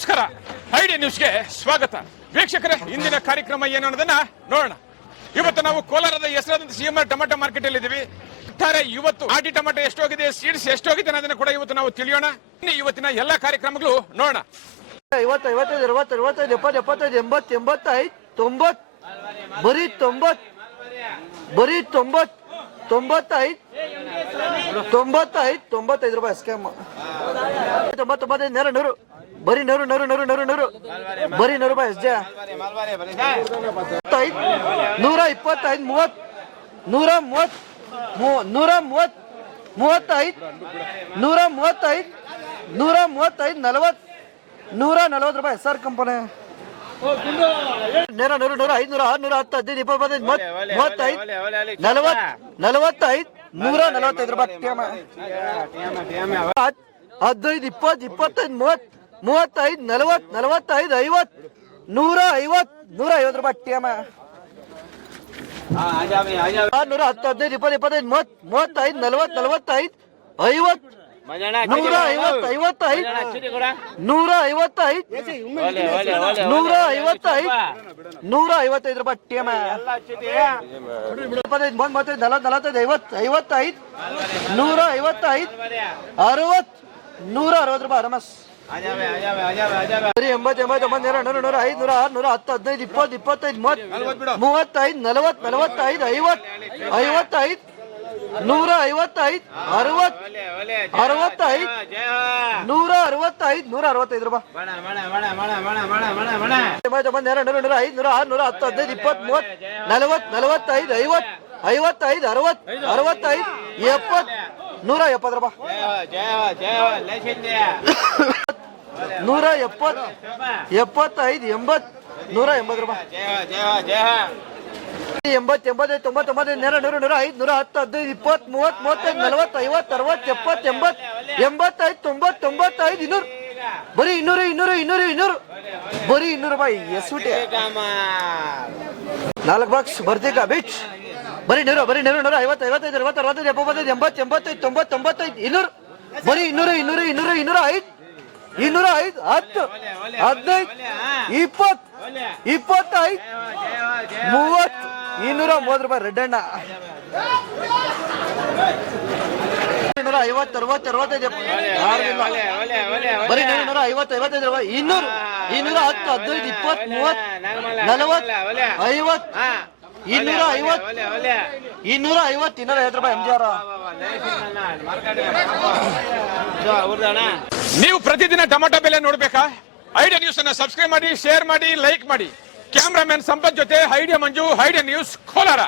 ನಮಸ್ಕಾರ. ಐಡಿ ನ್ಯೂಸ್ಗೆ ಸ್ವಾಗತ. ವೀಕ್ಷಕರೇ, ಇಂದಿನ ಕಾರ್ಯಕ್ರಮ ಏನು ಅನ್ನೋದನ್ನ ನೋಡೋಣ. ಇವತ್ತು ನಾವು ಕೋಲಾರದ ಹೆಸರಾದಂತ ಸಿಎಂಆರ್ ಟೊಮೆಟೊ ಮಾರ್ಕೆಟ್ ಅಲ್ಲಿ ಇದ್ದೀವಿ. ಒಟ್ಟಾರೆ ಇವತ್ತು ಆಟಿ ಟೊಮೆಟೊ ಎಷ್ಟೋಗಿದೆ, ಸೀಡ್ಸ್ ಎಷ್ಟೋಗಿದೆ ಅನ್ನೋದನ್ನ ಕೂಡ ಇವತ್ತು ನಾವು ತಿಳಿಯೋಣ. ಇವತ್ತಿನ ಎಲ್ಲಾ ಕಾರ್ಯಕ್ರಮಗಳು ನೋಡೋಣ. 50, 55, 60, 65, 70, 75, 80, 85, 90, ಬರೀ 90, ಬರೀ 90, 95, 95, 95 ರೂಪಾಯಿ ಸ್ಕ್ಯಾಮ್. 99, 100, ಬರೀ 100, 100, 100, 100, 100, ಬರೀ 100 ರೂಪಾಯಿ ಎಸ್ ಜೆ. 125, 30, 130, 130, 35, 135, 135, 40, 140 ರೂಪಾಯಿ ಸರ್ ಕಂಪನಿ. 100, 100, 100, 500, 600, 10, 15, 20, 25, 40, 45, 145 ರೂಪಾಯಿ. 15, 20, 25, 30, 35, 40, 45, 50, 150, 150 ರೂಪಾಯಿ TM. 600, 10, 15, 20, 25, 30, 35, 40, 45, 50, 155, 155, 155 ರೂಪಾಯಿ TM. 25, 30, 40, 45, 55, 155, 60, 160 ರೂಪಾಯಿ ಆರಾಮಸ್. 80, 80, 100, 100, 500, 600, 10, 15, 20, 25, 30, 35, 40, 45, 50, 55, 155, 60, 65, 165, 165 ರೂಪಾಯಿ. 100, 100, 500, 600, 10, 15, 20, 30, 40, 45, 50, 55, 60, 65, 70, 170 ರೂಪಾಯಿ. 170, 75, 80, 180 ರೂಪಾಯಿ. 80, 85, 90, 100, 100, 500, 110, 20, 30, 35, 40, 50, 60, 70, 80, 85, 90, 95, 200, ಬರೀ 200, 200, 200, 200, ಬರೀ 200 ರೂಪಾಯಿ ಎಸ್ಬಿಟ್ಟೆ. 4 ಬಾಕ್ಸ್ ಬರ್ತಿಕ ಬೀಚ್ ಬರೀ 100, ಬರೀ 100, 150, 55, 60, 65, 75, 80, 85, 90, 95, 200, ಬರೀ 200, 200, 200, 205, 205, 10, 15, 20, 25, 30, 230 ರೂಪಾಯಿ ರೆಡ್ ಅಣ್ಣ. 150, 60, 65, ಬರೀ 150, 55 ರೂಪಾಯಿ. 200, 210, 15, 20, 30, 40, 50, 250, 250 ರೂಪಾಯಿ MJR. ನೀವು ಪ್ರತಿದಿನ ಟೊಮೆಟೊ ಬೆಲೆ ನೋಡ್ಬೇಕಾ? ಐಡಿಯಾ ನ್ಯೂಸ್ ಅನ್ನ ಸಬ್ಸ್ಕ್ರೈಬ್ ಮಾಡಿ, ಶೇರ್ ಮಾಡಿ, ಲೈಕ್ ಮಾಡಿ. ಕ್ಯಾಮ್ರಾಮನ್ ಸಂಪತ್ ಜೊತೆ ಐಡಿಯಾ ಮಂಜು, ಐಡಿಯಾ ನ್ಯೂಸ್ ಕೋಲಾರ.